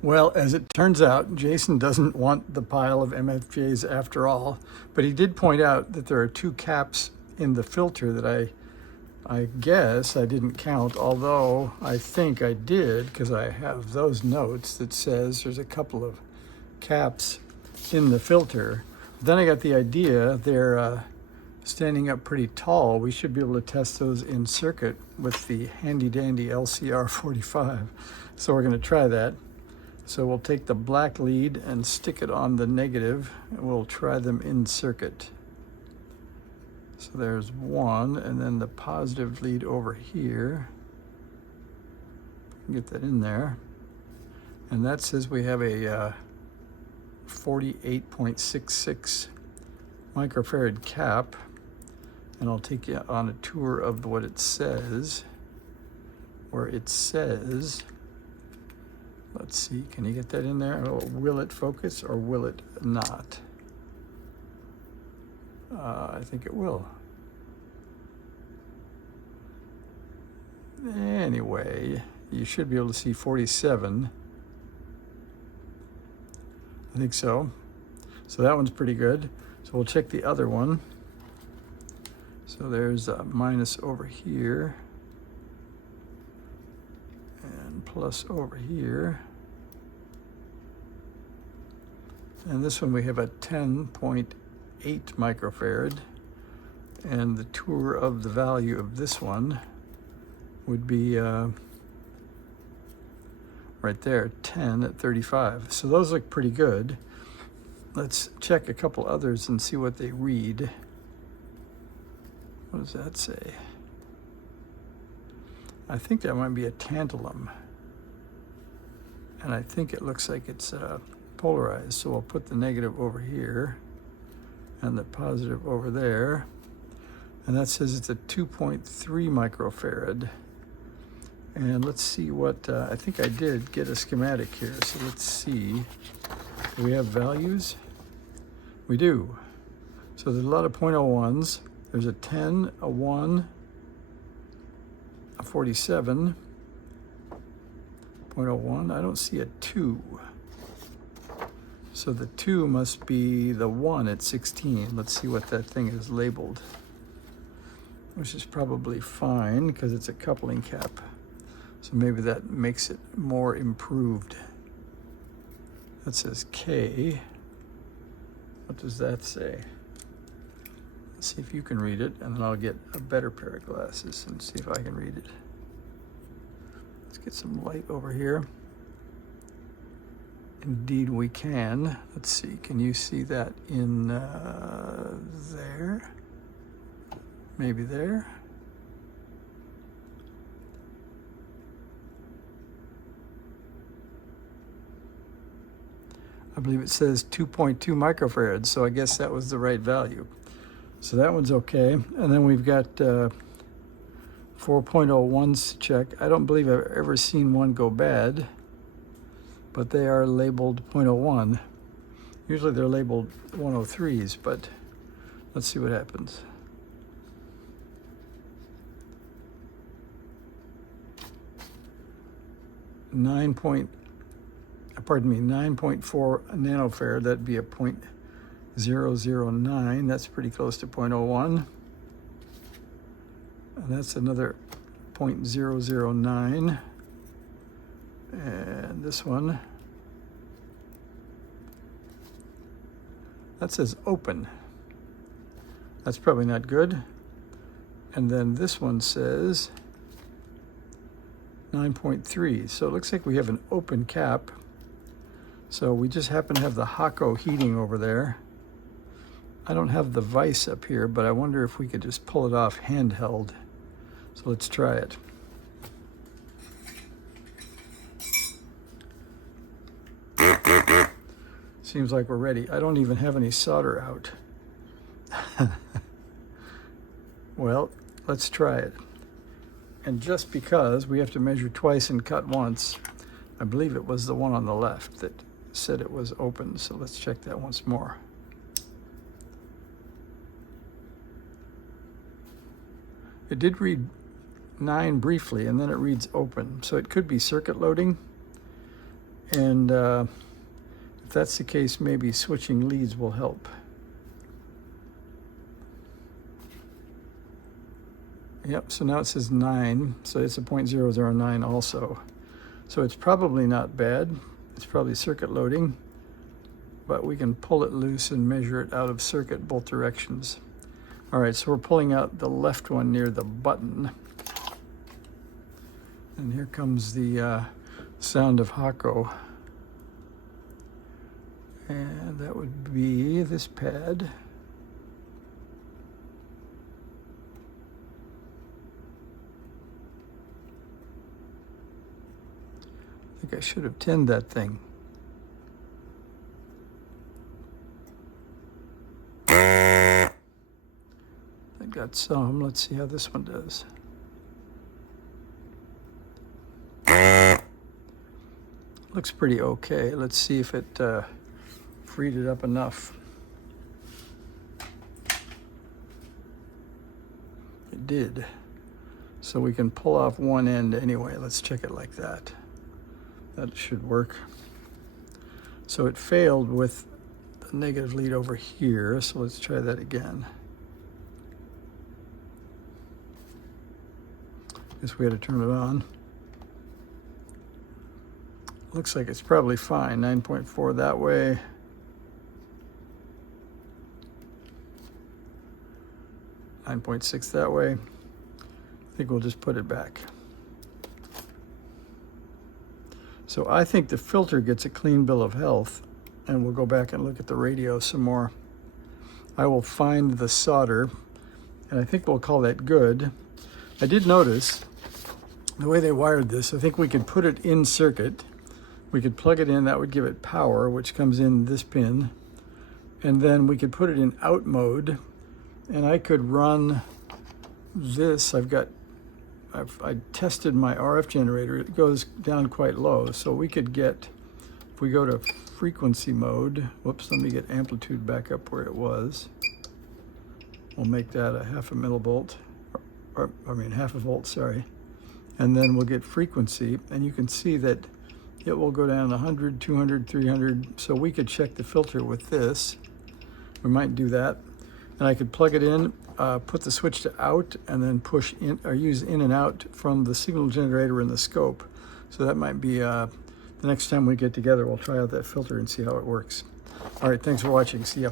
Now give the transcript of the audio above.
Well, as it turns out, Jason doesn't want the pile of MFJs after all, but he did point out that there are two caps in the filter that I guess I didn't count, although I think I did because I have those notes that says there's a couple of caps in the filter. Then I got the idea they're standing up pretty tall. We should be able to test those in circuit with the handy dandy LCR 45. So we're going to try that. So we'll take the black lead and stick it on the negative, and we'll try them in circuit. So there's one, and then the positive lead over here. Get that in there. And that says we have a 48.66 microfarad cap. And I'll take you on a tour of what it says, where it says, let's see, can you get that in there? Oh, will it focus or will it not? I think it will. Anyway, you should be able to see 47. I think so. So that one's pretty good. So we'll check the other one. So there's a minus over here and plus over here. And this one we have a 10.8 microfarad, and the tour of the value of this one would be right there, 10 at 35. So those look pretty good. Let's check a couple others and see what they read. What does that say? I think that might be a tantalum. And I think it looks like it's polarized. So we'll put the negative over here and the positive over there. And that says it's a 2.3 microfarad. And let's see what, I think I did get a schematic here. So let's see, do we have values? We do. So there's a lot of 0.01s. There's a 10, a 1, a 47, 0.01. I don't see a 2. So the 2 must be the 1 at 16. Let's see what that thing is labeled, which is probably fine because it's a coupling cap. So maybe that makes it more improved. That says K. What does that say? Let's see if you can read it, and then I'll get a better pair of glasses and see if I can read it. Let's get some light over here. Indeed we can. Let's see, can you see that in there? Maybe there? I believe it says 2.2 microfarads, so I guess that was the right value. So that one's okay. And then we've got 4.01s to check. I don't believe I've ever seen one go bad, but they are labeled 0.01. Usually they're labeled 103s, but let's see what happens. Pardon me, 9.4 nanofarad, that'd be a 0.009. That's pretty close to 0.01. And that's another 0.009. And this one, that says open. That's probably not good. And then this one says 9.3. So it looks like we have an open cap. So we just happen to have the Hakko heating over there. I don't have the vise up here, but I wonder if we could just pull it off handheld. So let's try it. Seems like we're ready. I don't even have any solder out. Well, let's try it. And just because we have to measure twice and cut once, I believe it was the one on the left that said it was open. So let's check that once more. It did read 9 briefly, and then it reads open. So it could be circuit loading. And if that's the case, maybe switching leads will help. Yep, so now it says 9, so it's a 0.009 also. So it's probably not bad. It's probably circuit loading, but we can pull it loose and measure it out of circuit both directions. All right, so we're pulling out the left one near the button. And here comes the sound of Hako. And that would be this pad. I think I should have tinned that thing. I got some. Let's see how this one does. Looks pretty okay. Let's see if it freed it up enough. It did. So we can pull off one end anyway. Let's check it like that. That should work. So it failed with the negative lead over here. So let's try that again. Guess we had to turn it on. Looks like it's probably fine. 9.4 that way. .6 that way. I think we'll just put it back. So I think the filter gets a clean bill of health, and we'll go back and look at the radio some more. I will find the solder, and I think we'll call that good. I did notice the way they wired this. I think we could put it in circuit. We could plug it in, that would give it power, which comes in this pin. And then we could put it in out mode, and I could run this. I tested my RF generator. It goes down quite low, so we could get, if we go to frequency mode, whoops, let me get amplitude back up where it was. We'll make that a half a millivolt, half a volt, sorry. And then we'll get frequency, and you can see that it will go down 100, 200, 300. So we could check the filter with this. We might do that. And I could plug it in, put the switch to out, and then push in or use in and out from the signal generator in the scope. So that might be the next time we get together, we'll try out that filter and see how it works. All right, thanks for watching. See ya.